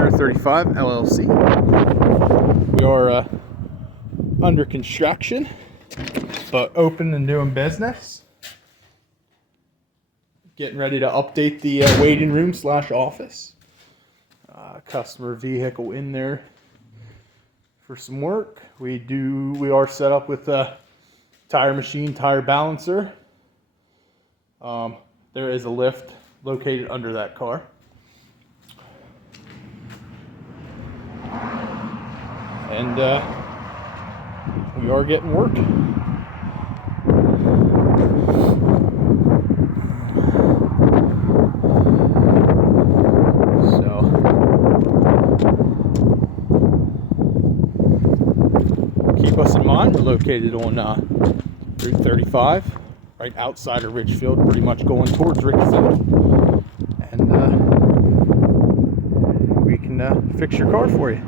Repair 35 LLC. We are under construction, but open and doing business. Getting ready to update the waiting room / office. Customer vehicle in there for some work. We are set up with a tire machine, tire balancer. There is a lift located under that car. And we are getting work. So keep us in mind. We're located on Route 35, right outside of Richfield, pretty much going towards Richfield. And we can fix your car for you.